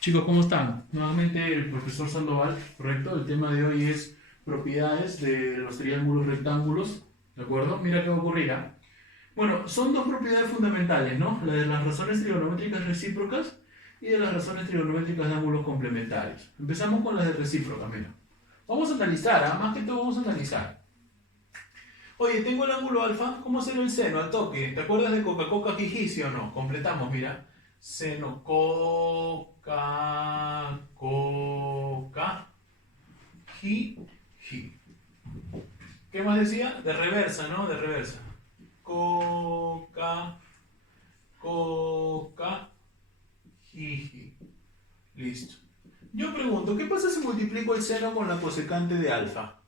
Chicos, ¿cómo están? Nuevamente el profesor Sandoval, ¿correcto? El tema de hoy es propiedades de los triángulos rectángulos, ¿de acuerdo? Mira qué va a ocurrir, ¿ah? Bueno, son dos propiedades fundamentales, ¿no? La de las razones trigonométricas recíprocas y de las razones trigonométricas de ángulos complementarios. Empezamos con las de recíproca, mira. Vamos a analizar, ¿ah? Más que todo vamos a analizar. Oye, tengo el ángulo alfa, ¿cómo será el seno al toque? ¿Te acuerdas de Coca-Cola Jiji, sí o no? Completamos, mira. Seno Coca, ji, ji. ¿Qué más decía? De reversa, ¿no? De reversa. Coca, jiji. Listo. Yo pregunto, ¿qué pasa si multiplico el seno con la cosecante de alfa?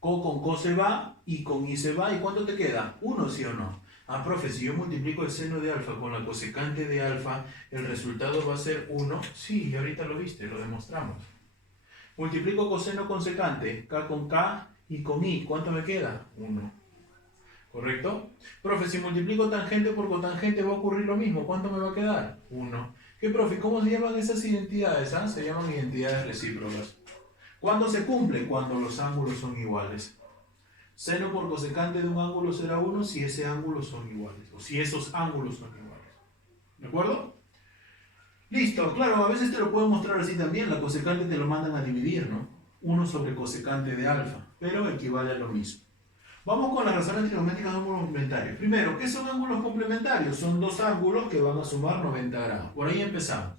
Co con co se va y con i se va. ¿Y cuánto te queda? 1, ¿sí o no? Ah, profe, si yo multiplico el seno de alfa con la cosecante de alfa, ¿el resultado va a ser 1? Sí, y ahorita lo viste, lo demostramos. Multiplico coseno con secante, k con k y con i. ¿Cuánto me queda? 1. ¿Correcto? Profe, si multiplico tangente por cotangente va a ocurrir lo mismo. ¿Cuánto me va a quedar? 1. ¿Qué, profe? ¿Cómo se llaman esas identidades? ¿Ah? Se llaman identidades recíprocas. ¿Cuándo se cumple? Cuando los ángulos son iguales. Seno por cosecante de un ángulo será 1 si ese ángulo son iguales, o si esos ángulos son iguales. ¿De acuerdo? Listo, claro, a veces te lo puedo mostrar así también, la cosecante te lo mandan a dividir, ¿no? 1 sobre cosecante de alfa, pero equivale a lo mismo. Vamos con las razones trigonométricas de ángulos complementarios. Primero, ¿qué son ángulos complementarios? Son dos ángulos que van a sumar 90 grados. Por ahí empezamos.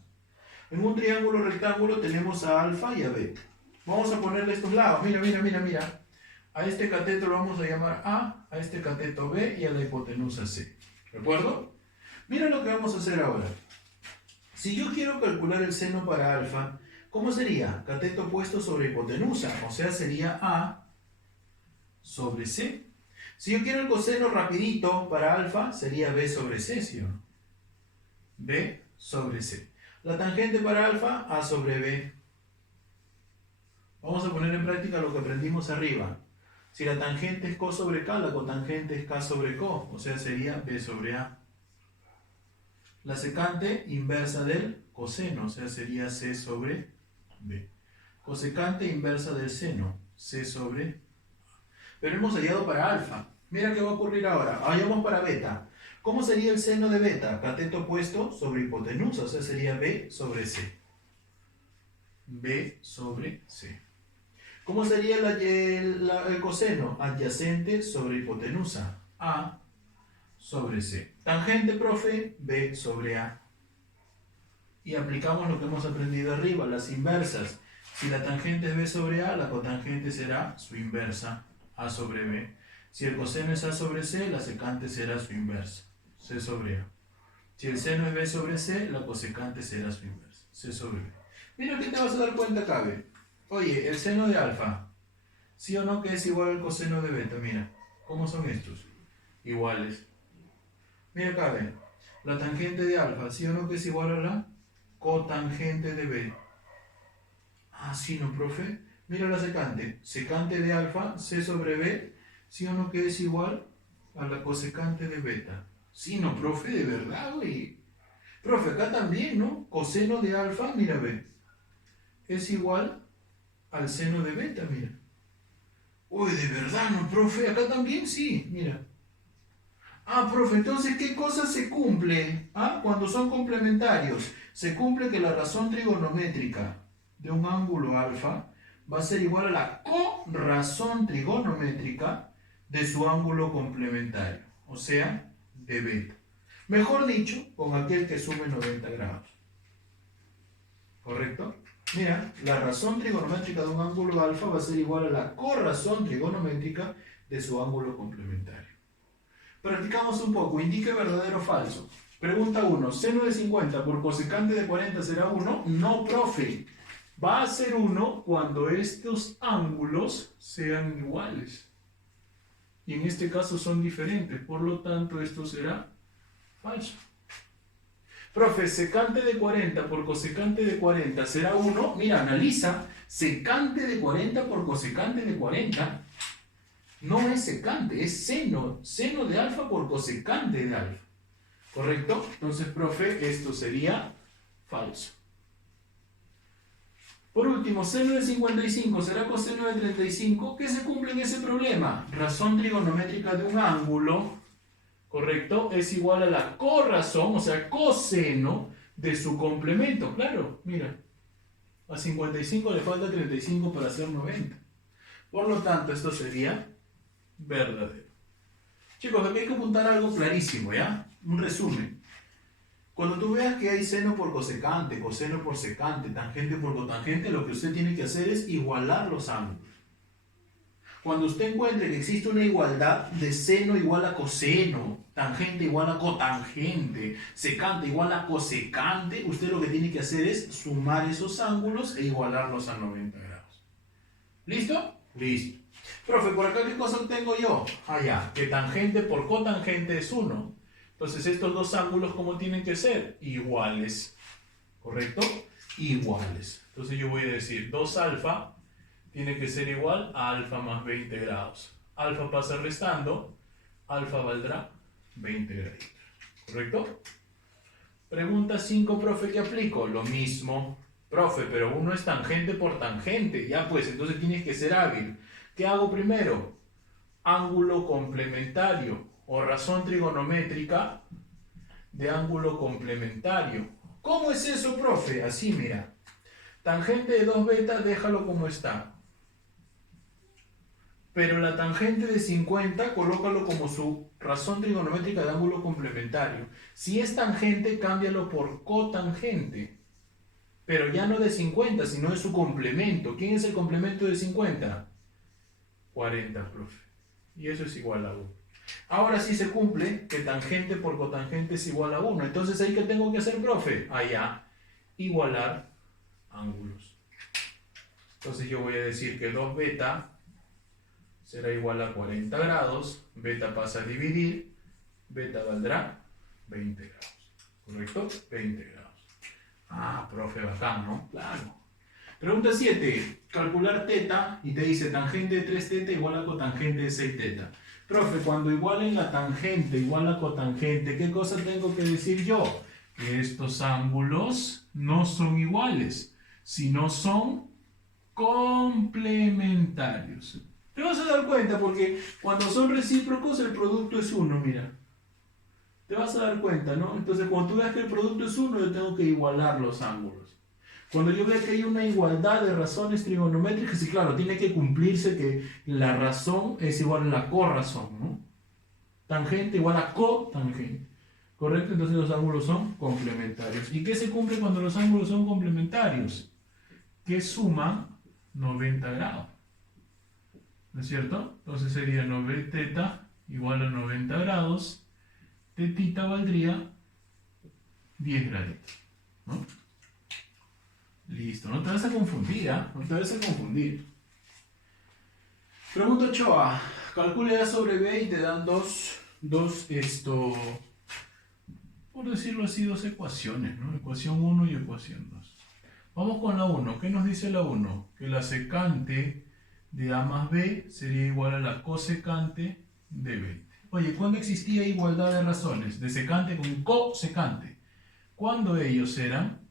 En un triángulo rectángulo tenemos a alfa y a beta. Vamos a ponerle estos lados. Mira, mira, mira, mira. A este cateto lo vamos a llamar a este cateto B y a la hipotenusa C. ¿De acuerdo? Mira lo que vamos a hacer ahora. Si yo quiero calcular el seno para alfa, ¿cómo sería? Cateto opuesto sobre hipotenusa, o sea, sería A sobre C. Si yo quiero el coseno rapidito para alfa, sería B sobre C, ¿sí o no? B sobre C. La tangente para alfa, A sobre B. Vamos a poner en práctica lo que aprendimos arriba. Si la tangente es co sobre k, la cotangente es k sobre co, o sea, sería b sobre a. La secante inversa del coseno, o sea, sería c sobre b. Cosecante inversa del seno, c sobre a. Pero hemos hallado para alfa. Mira qué va a ocurrir ahora. Hallamos para beta. ¿Cómo sería el seno de beta? Cateto opuesto sobre hipotenusa, o sea, sería b sobre c. B sobre c. ¿Cómo sería el coseno? Adyacente sobre hipotenusa. A sobre C. Tangente, profe, B sobre A. Y aplicamos lo que hemos aprendido arriba, las inversas. Si la tangente es B sobre A, la cotangente será su inversa, A sobre B. Si el coseno es A sobre C, la secante será su inversa, C sobre A. Si el seno es B sobre C, la cosecante será su inversa, C sobre B. Mira que te vas a dar cuenta acá, ve. Oye, el seno de alfa, ¿sí o no que es igual al coseno de beta? Mira, ¿cómo son estos? Iguales. Mira acá, ve. La tangente de alfa, ¿sí o no que es igual a la cotangente de beta? Ah, sí, ¿no, profe? Mira la secante. Secante de alfa, C sobre B, ¿sí o no que es igual a la cosecante de beta? Sí, ¿no, profe? De verdad, güey. Profe, acá también, ¿no? Coseno de alfa, mira, ve. Es igual al seno de beta, mira. Uy, de verdad, ¿no, profe? Acá también sí, mira. Ah, profe, entonces, ¿qué cosa se cumple? ¿Ah? Cuando son complementarios, se cumple que la razón trigonométrica de un ángulo alfa va a ser igual a la corrazón trigonométrica de su ángulo complementario, o sea, de beta. Mejor dicho, con aquel que sume 90 grados. ¿Correcto? Mira, la razón trigonométrica de un ángulo alfa va a ser igual a la corrazón trigonométrica de su ángulo complementario. Practicamos un poco. Indique verdadero o falso. Pregunta 1. ¿Seno de 50 por cosecante de 40 será 1? No, profe. Va a ser 1 cuando estos ángulos sean iguales. Y en este caso son diferentes. Por lo tanto, esto será falso. Profe, secante de 40 por cosecante de 40 será 1. Mira, analiza. Secante de 40 por cosecante de 40 no es secante, es seno. Seno de alfa por cosecante de alfa. ¿Correcto? Entonces, profe, esto sería falso. Por último, seno de 55 será coseno de 35. ¿Qué se cumple en ese problema? Razón trigonométrica de un ángulo, ¿correcto? Es igual a la corrazón, o sea, coseno de su complemento. Claro, mira, a 55 le falta 35 para hacer 90. Por lo tanto, esto sería verdadero. Chicos, aquí hay que apuntar algo clarísimo, ¿ya? Un resumen. Cuando tú veas que hay seno por cosecante, coseno por secante, tangente por cotangente, lo que usted tiene que hacer es igualar los ángulos. Cuando usted encuentre que existe una igualdad de seno igual a coseno, tangente igual a cotangente, secante igual a cosecante, usted lo que tiene que hacer es sumar esos ángulos e igualarlos a 90 grados. ¿Listo? Listo. Profe, ¿por acá qué cosa obtengo yo? Ah, ya, que tangente por cotangente es 1. Entonces, estos dos ángulos, ¿cómo tienen que ser? Iguales. ¿Correcto? Iguales. Entonces, yo voy a decir 2 alfa tiene que ser igual a alfa más 20 grados. Alfa pasa restando, alfa valdrá 20 grados. ¿Correcto? Pregunta 5, profe, ¿qué aplico? Lo mismo. Profe, pero uno es tangente por tangente. Ya pues, entonces tienes que ser hábil. ¿Qué hago primero? Ángulo complementario o razón trigonométrica de ángulo complementario. ¿Cómo es eso, profe? Así, mira. Tangente de 2 beta, déjalo como está. Pero la tangente de 50, colócalo como su razón trigonométrica de ángulo complementario. Si es tangente, cámbialo por cotangente. Pero ya no de 50, sino de su complemento. ¿Quién es el complemento de 50? 40, profe. Y eso es igual a 1. Ahora sí se cumple que tangente por cotangente es igual a 1. Entonces, ¿ahí qué tengo que hacer, profe? Allá, igualar ángulos. Entonces yo voy a decir que 2 beta será igual a 40 grados. Beta pasa a dividir. Beta valdrá 20 grados. ¿Correcto? 20 grados. Ah, profe, bacán, ¿no? Claro. Pregunta 7. Calcular teta y te dice tangente de 3 teta igual a cotangente de 6 teta. Profe, cuando igualen la tangente igual a cotangente, ¿qué cosa tengo que decir yo? Que estos ángulos no son iguales, sino son complementarios. Te vas a dar cuenta porque cuando son recíprocos el producto es 1, mira. Te vas a dar cuenta, ¿no? Entonces cuando tú veas que el producto es 1, yo tengo que igualar los ángulos. Cuando yo vea que hay una igualdad de razones trigonométricas, y claro, tiene que cumplirse que la razón es igual a la corrazón, ¿no? Tangente igual a cotangente. ¿Correcto? Entonces los ángulos son complementarios. ¿Y qué se cumple cuando los ángulos son complementarios? Que suman 90 grados. ¿No es cierto? Entonces sería 9 teta igual a 90 grados. Tetita valdría 10 graditos, ¿no? Listo, no te vas a confundir, ¿eh? No te vas a confundir. Pregunta 8a. Calcule A sobre B y te dan por decirlo así, dos ecuaciones, ¿no? Ecuación 1 y ecuación 2. Vamos con la 1. ¿Qué nos dice la 1? Que la secante de A más B sería igual a la cosecante de 20. Oye, ¿cuándo existía igualdad de razones? De secante con cosecante. ¿Cuándo ellos eran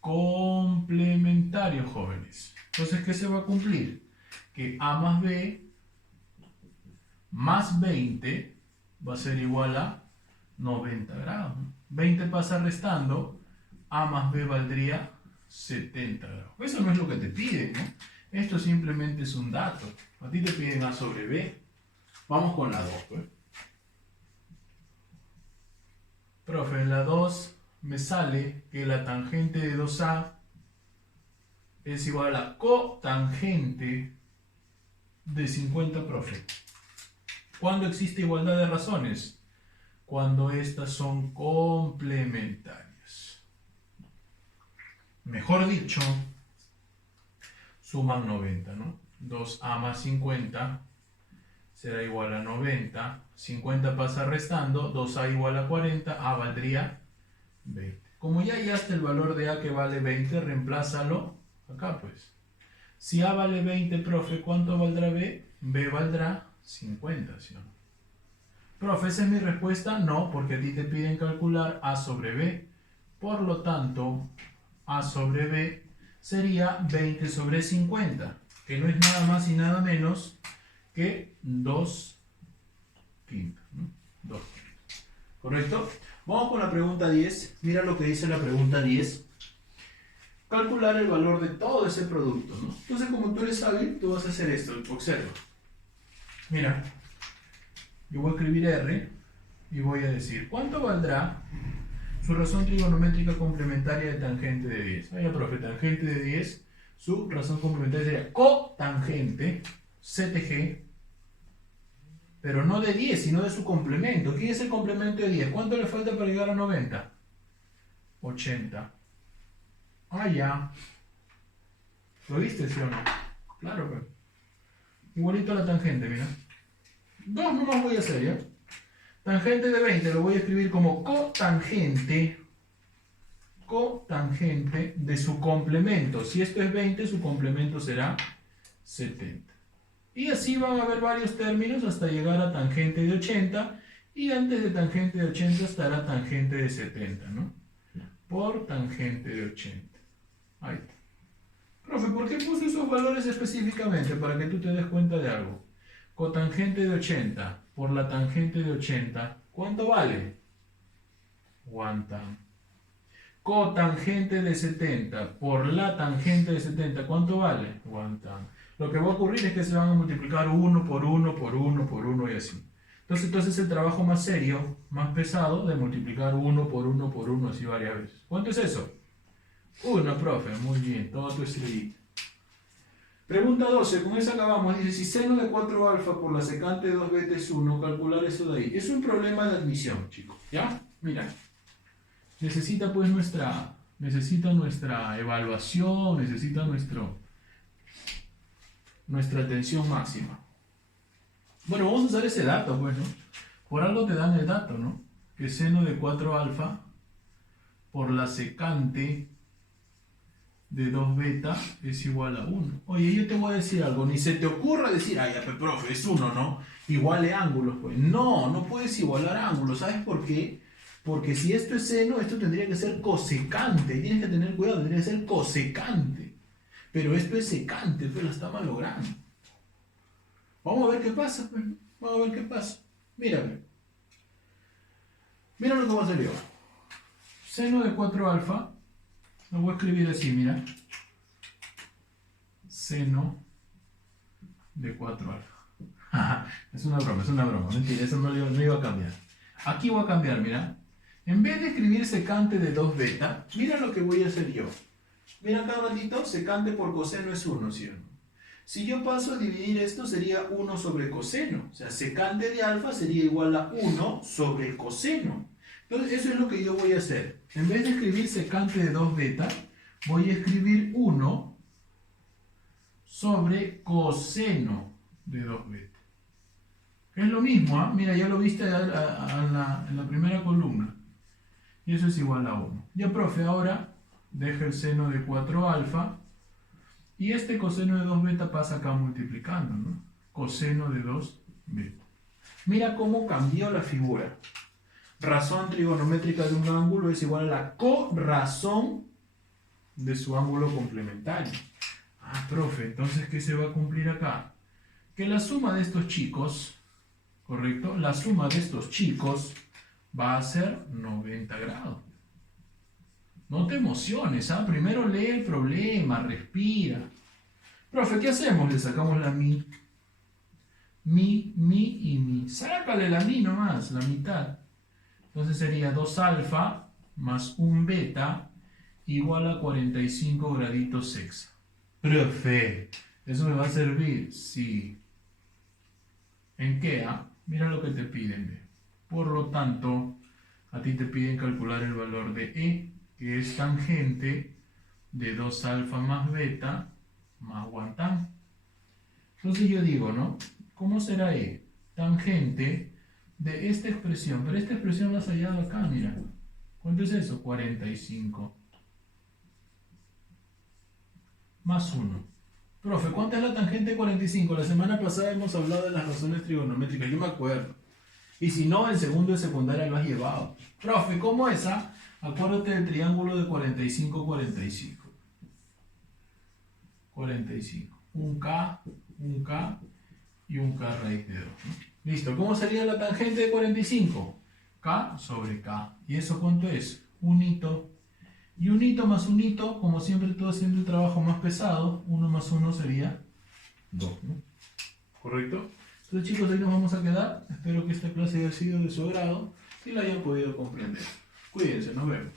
complementarios, jóvenes? Entonces, ¿qué se va a cumplir? Que A más B más 20 va a ser igual a 90 grados. 20 pasa restando, A más B valdría 70 grados. Eso no es lo que te piden, ¿no? Esto simplemente es un dato. A ti te piden A sobre B. Vamos con la 2, pues. Profe, en la 2 me sale que la tangente de 2A es igual a la cotangente de 50, profe. ¿Cuándo existe igualdad de razones? Cuando estas son complementarias. Mejor dicho, suman 90, ¿no? 2A más 50 será igual a 90. 50 pasa restando, 2A igual a 40, A valdría 20. Como ya hallaste el valor de A que vale 20, reemplázalo acá, pues. Si A vale 20, profe, ¿cuánto valdrá B? B valdrá 50, ¿sí o no? Profe, ¿esa es mi respuesta? No, porque a ti te piden calcular A sobre B. Por lo tanto, A sobre B sería 20 sobre 50, que no es nada más y nada menos que 2 quintos, ¿no? 2 quintos. ¿Correcto? Vamos con la pregunta 10. Mira lo que dice la pregunta 10. Calcular el valor de todo ese producto, ¿no? Entonces, como tú eres hábil, tú vas a hacer esto. Observa. Mira, yo voy a escribir R y voy a decir, ¿cuánto valdrá su razón trigonométrica complementaria de tangente de 10? Vaya, profe, tangente de 10, su razón complementaria sería cotangente, CTG, pero no de 10, sino de su complemento. ¿Quién es el complemento de 10? ¿Cuánto le falta para llegar a 90? 80. Ah, ya. ¿Lo viste, sí o no? Claro, pues. Igualito a la tangente, mira. 2 nomás voy a hacer, ¿ya? Tangente de 20 lo voy a escribir como cotangente de su complemento. Si esto es 20, su complemento será 70. Y así van a haber varios términos hasta llegar a tangente de 80. Y antes de tangente de 80 estará tangente de 70, ¿no? Por tangente de 80. Ahí está. Profe, ¿por qué puse esos valores específicamente? Para que tú te des cuenta de algo. Cotangente de 80 por la tangente de 80, ¿cuánto vale? 1 tan. Cotangente de 70 por la tangente de 70, ¿cuánto vale? 1 tan. Lo que va a ocurrir es que se van a multiplicar 1 por 1 por 1 por 1 y así. Entonces el trabajo más serio, más pesado, de multiplicar 1 por 1 por 1 así varias veces. ¿Cuánto es eso? 1, profe. Muy bien, toma tu estrellita. Pregunta 12, con esa acabamos. Dice, si seno de 4 alfa por la secante de 2 beta es 1, calcular eso de ahí. Es un problema de admisión, chicos. ¿Ya? Mira. Necesita pues nuestra evaluación, necesita nuestra atención máxima. Bueno, vamos a usar ese dato, pues, ¿no? Por algo te dan el dato, ¿no? Que seno de 4 alfa por la secante de 2 beta es igual a 1. Oye, yo te voy a decir algo, ni se te ocurra decir, ay, profe, es 1, ¿no? Iguale ángulos, pues. No, no puedes igualar ángulos. ¿Sabes por qué? Porque si esto es seno, esto tendría que ser cosecante. Tienes que tener cuidado, tendría que ser cosecante. Pero esto es secante, pues la está malogrando. Vamos a ver qué pasa, pues. Vamos a ver qué pasa. Mírame. Mira lo que va a salir. Seno de 4 alfa. Lo voy a escribir así, mira. Seno de 4 alfa. Es una broma. Mentira, eso no iba a cambiar. Aquí voy a cambiar, mira. En vez de escribir secante de 2 beta, mira lo que voy a hacer yo. Mira acá ratito, secante por coseno es 1, ¿sí o no? Si yo paso a dividir esto, sería 1 sobre coseno. O sea, secante de alfa sería igual a 1 sobre coseno. Entonces, eso es lo que yo voy a hacer. En vez de escribir secante de 2 beta, voy a escribir 1 sobre coseno de 2 beta. Es lo mismo, ¿eh? Mira, ya lo viste en la primera columna. Y eso es igual a 1. Ya, profe, ahora deja el seno de 4 alfa. Y este coseno de 2 beta pasa acá multiplicando, ¿no? Coseno de 2 beta. Mira cómo cambió la figura. Razón trigonométrica de un ángulo es igual a la corrazón de su ángulo complementario. Ah, profe, entonces, ¿qué se va a cumplir acá? Que la suma de estos chicos, ¿correcto? La suma de estos chicos va a ser 90 grados. No te emociones, ¿ah? Primero lee el problema, respira. Profe, ¿qué hacemos? Le sacamos la mi. Mi y mi. Sácale la mi nomás, la mitad. Entonces sería 2 alfa más 1 beta igual a 45 graditos extra. Profe, ¿eso me va a servir? Sí. ¿En qué? Ah? Mira lo que te piden. Por lo tanto, a ti te piden calcular el valor de E, que es tangente de 2 alfa más beta más 1 tan. Entonces yo digo, ¿no? ¿Cómo será E? Tangente de esta expresión, pero esta expresión la has hallado acá, mira. ¿Cuánto es eso? 45. Más 1. Profe, ¿cuánta es la tangente de 45? La semana pasada hemos hablado de las razones trigonométricas, yo me acuerdo. Y si no, en segundo de secundaria lo has llevado. Profe, ¿cómo es? Acuérdate del triángulo de 45-45. 45. Un K y un K raíz de 2. Listo. ¿Cómo sería la tangente de 45? K sobre K. ¿Y eso cuánto es? Un hito. Y un hito más un hito, como siempre estoy haciendo el trabajo más pesado, 1 más 1 sería 2. ¿No? ¿Correcto? Entonces chicos, ahí nos vamos a quedar. Espero que esta clase haya sido de su agrado y la hayan podido comprender. Cuídense, nos vemos.